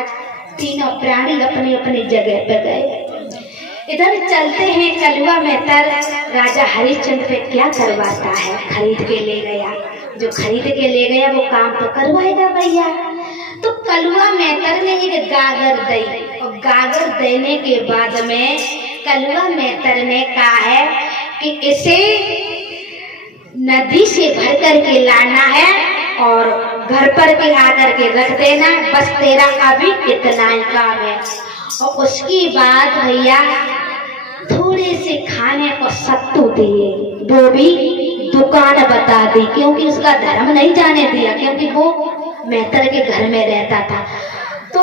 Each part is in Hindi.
महाराज तीनों प्राणी अपनी अपनी जगह पे गए। इधर चलते हैं कलुआ मेहतर राजा हरिश्चंद्र पे क्या करवाता है, खरीद के ले गया। जो खरीद के ले गया वो काम तो करवाएगा भैया। तो कलुआ मेहतर ने एक गागर दी और गागर देने के बाद में कलुआ मेहतर ने कहा है कि इसे नदी से भर करके लाना है और घर पर के आकर के रख देना, बस तेरा अभी इतना ही काम है। और उसके बाद भैया थोड़े से खाने को सत्तू दिए, वो भी दुकान बता दी, क्योंकि उसका धर्म नहीं जाने दिया, क्योंकि वो मेहतर के घर में रहता था। तो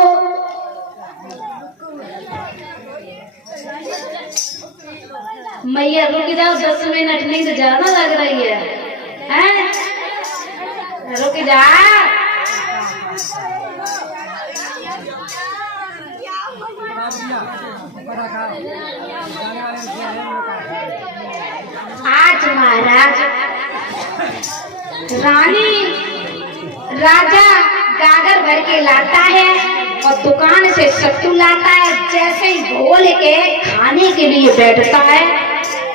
मैया रुक जाओ, 10 मिनट नहीं तो ज्यादा लग रही है, हैं? रुक जा। आज महाराज राजा गागर भर के लाता है और दुकान से सत्तू लाता है। जैसे ही घोल के खाने के लिए बैठता है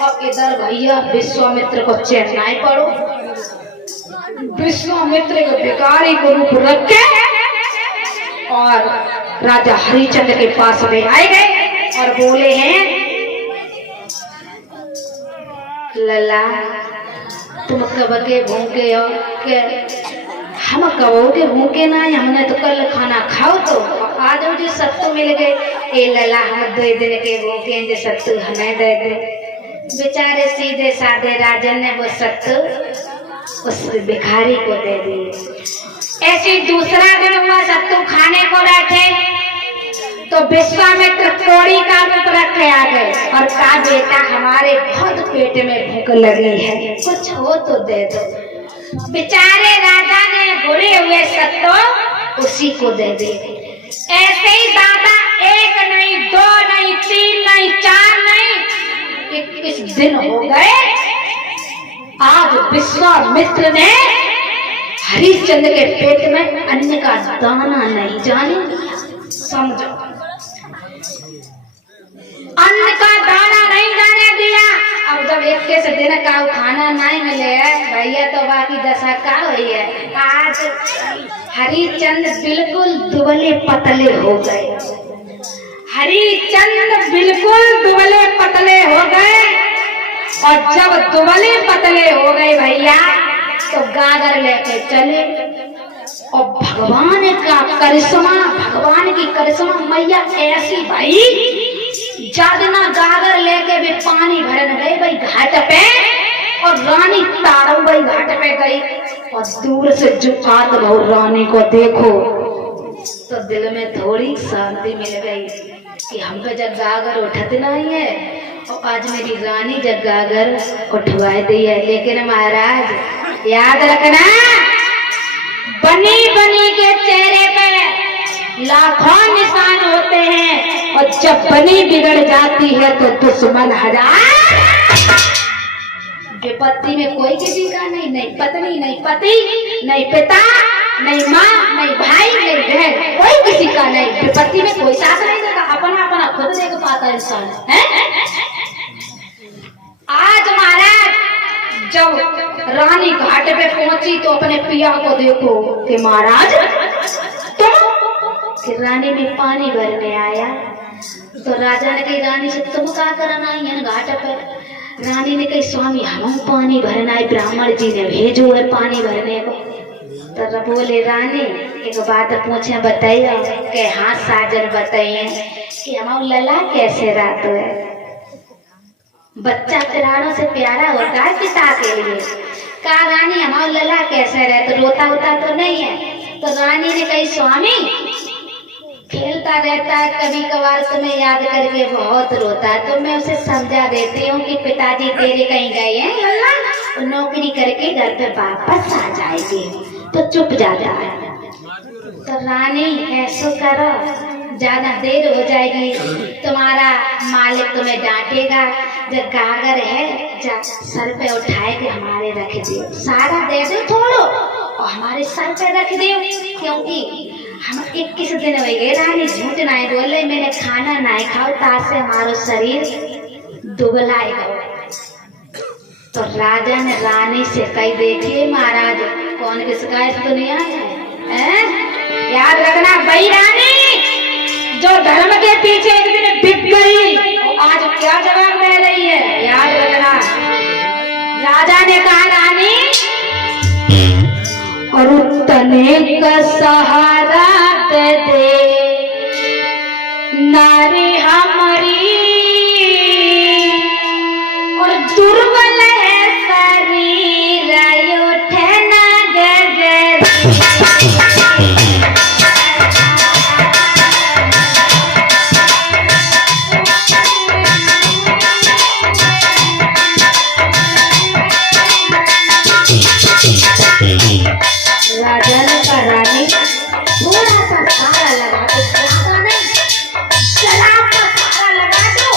और इधर भैया विश्वामित्र को चैन नहीं पड़ो। विश्वामित्र को भिखारी को रूप रख के और राजा हरिश्चंद्र के पास में आए गए और बोले हैं, लला तुम कब के भूखे हो? के हम कबो के भूखे ना, हमने तो कल खाना खाओ तो आज मुझे सत्तू मिल गए। ए लला हम 2 दिन के भूखे जो सत्तू हमें दे दे। बेचारे सीधे साधे राजन ने वो सत्तू उस भिखारी को दे दिए। ऐसे दूसरा दिन हुआ, सत्तू खाने को बैठे तो विश्वामित्र कोड़ी का रूप रख के आ गए और कहा, बेटा हमारे बहुत पेट में भूख लगी है, कुछ हो तो दे दो। बेचारे राजा ने भुरे हुए सत्तू उसी को दे दिए। ऐसे ही दादा 1 नहीं 2 नहीं 3 नहीं 4 नहीं 21 दिन हो गए। आज विश्वामित्र ने हरिश्चंद्र के पेट में अन्न का दाना नहीं जाने, समझो, अन्न का दाना नहीं जाने दिया। अब जब 21 दिन का खाना नहीं मिले भैया तो बाकी दशा का हुई है। आज हरिश्चंद्र बिल्कुल दुबले पतले हो गए। हरिश्चंद्र बिल्कुल दुबले पतले हो गए और जब दुबले पतले हो गए भैया तो गागर लेके चले और भगवान का करिश्मा, भगवान की करिश्मा मैया ऐसी भाई, जादना गागर लेके भी पानी भरन गए भाई घाट पे और रानी तारू भाई घाट पे गई और दूर से जो आत्मा और रानी को देखो तो दिल में थोड़ी शांति मिल गई कि हम पे जब गागर उठते नहीं है और आज मेरी रानी जब गागर उठवा दी है। लेकिन महाराज याद रखना, बनी बनी के चेहरे पे लाखों निशान होते हैं और जब बनी बिगड़ जाती है तो दुश्मन 1000। विपत्ति में कोई किसी का नहीं, नहीं पत्नी नहीं पति नहीं पिता नहीं माँ नहीं भाई नहीं बहन, कोई किसी का नहीं। विपत्ति में कोई साथ नहीं देता, अपना अपना खुद देख पाता इंसान है। आज महाराज जब रानी घाट पे पहुंची तो अपने पिया को देखो कि महाराज तुम, रानी में पानी भरने आया तो राजा ने कही, रानी से तुम क्या करना आई है घाट पर? रानी ने कही, स्वामी हम पानी भरना है, ब्राह्मण जी ने भेजो है पानी भरने को। तो बोले, रानी एक बात पूछे बताइए। के हाँ साजन बताइए कि हमारा लला कैसे रात है? बच्चा प्राणों से प्यारा होता है पिता के लिए। कहा, रानी हमारा लला कैसे रहे? तो रोता होता तो नहीं है? तो रानी ने कही, स्वामी खेलता रहता है, कभी कभार तुम्हें याद करके बहुत रोता है, तो मैं उसे समझा देती हूँ कि पिताजी तेरे कहीं गए हैं लल्ला, तो नौकरी करके घर पे वापस आ जाएगी, तो चुप जा जाए। तो रानी ऐसा करो, ज्यादा देर हो जाएगी, तुम्हारा मालिक तुम्हें डांटेगा। जब गागर है जा सर पे उठाए के हमारे रख दियो, सारा दे दो थोड़ो और हमारे सर पे रख दियो, क्योंकि हम 21 दिन हो गए रानी झूठ नहीं बोले मैंने खाना नहीं खाओ तासे हमारो शरीर दुबला गो। तो राजा ने रानी से कही देखिए महाराज कौन की शिकायत तो नहीं है? याद रखना भाई रानी जो धर्म के पीछे एक दिन बिक गई आज क्या जवाब दे रही है, याद रखना। राजा ने कहा रानी और तने का सहारा दे दे नारी हमारी और दुर्बल है शरीर उठे ना गगर। राजा ने कहा रानी थोड़ा सा सारा लगा दो, ज्यादा नहीं, शराब का सारा लगा दो,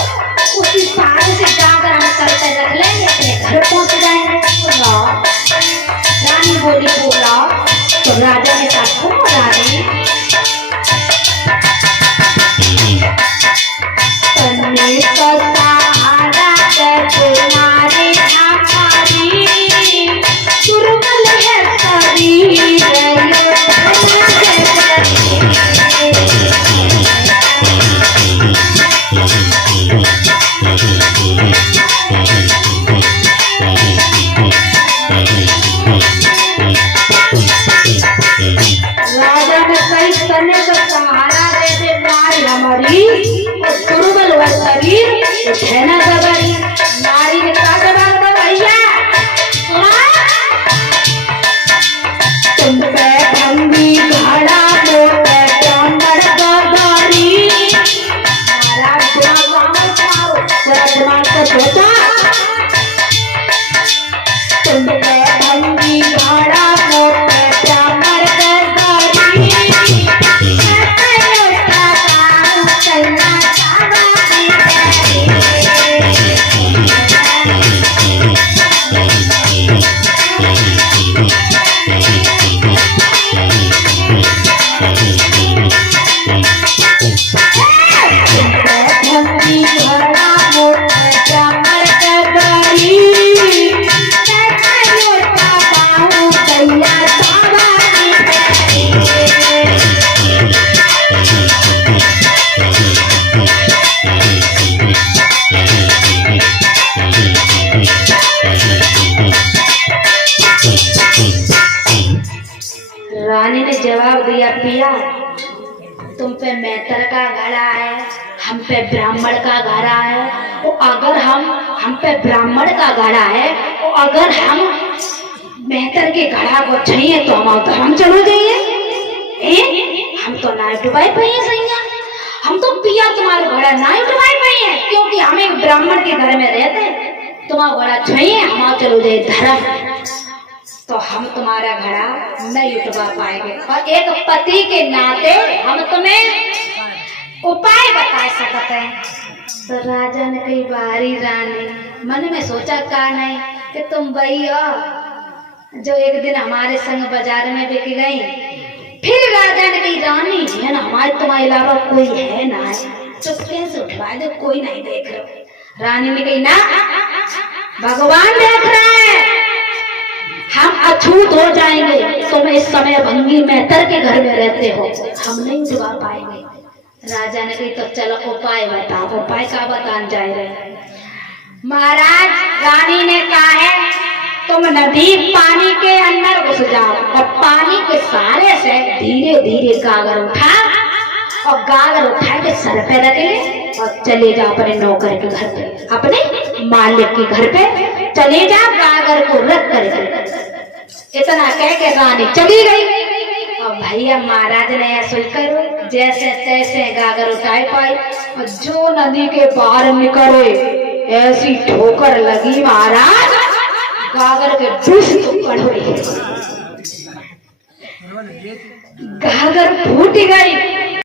उसी सारे से जाकर हम करते रख लेंगे अपने घर पहुंच जाएंगे। रानी बोली बोला। तो राजा ने कहा सुनो रानी तन्ने का सहारा दे नारी हमारी दुर्बल है शरीर राजा ने कई तने का सहारा दे दे नारी हमारी और दुर्बल हुआ शरीर उठे ना गगर। नारी ने कहा जवाब दो भैया तुम पे भंगी घड़ा मोटे चांदर गगारी हमारा दिमाग मारो जरा दिमाग को सोचा। तुम पे भंगी घड़ा मोटे चांदर गगारी रानी ने जवाब दिया पिया तुम पे मेहतर का घड़ा है हम पे ब्राह्मण का घड़ा है। तो अगर हम पे ब्राह्मण का घड़ा है तो अगर हम मेहतर के घड़ा को चाहिए तो हम चलो जाइए। हम तो ना डुबाई पाई है सैया, हम तो पिया तुम्हारा घड़ा ना डुबाई पाई है क्योंकि हम एक ब्राह्मण के घर में रहते हैं। तुम्हारा घड़ा चाहिए हम चलो जाए धर्म तो हम तुम्हारा घड़ा नहीं उठवा पाएंगे और एक पति के नाते हम तुम्हें उपाय बता सकते हैं। तो राजा ने कही बारी रानी मन में सोचा का नहीं कि तुम वही हो जो एक दिन हमारे संग बाजार में बिक गई। फिर राजा ने कही रानी है ना हमारे तुम्हारे अलावा कोई है ना, चुपके से उठवा दो कोई नहीं देख रहा। रानी ने कही ना भगवान देख रहा है हम अछूत हो जाएंगे। तुम इस समय भंगी मेहतर के घर में रहते हो हम नहीं उठवा पाएंगे। राजा ने कही तो चलो उपाय बताओ। उपाय का बताने जा रहे महाराज। रानी ने कहा है तुम नदी पानी के अंदर घुस जाओ और पानी के सहारे से धीरे धीरे गागर उठा और गागर उठा के सर पे रख ले और चले जाओ अपने नौकर के घर पे, अपने मालिक के घर पे चले जाओ गागर को रख कर। इतना कह के रानी चली गई। और भैया महाराज ने ऐसा करो जैसे तैसे गागर उठाए पाई और जो नदी के बाहर निकले ऐसी ठोकर लगी महाराज गागर के बीच टुकड़ हुए, गागर फूट गई।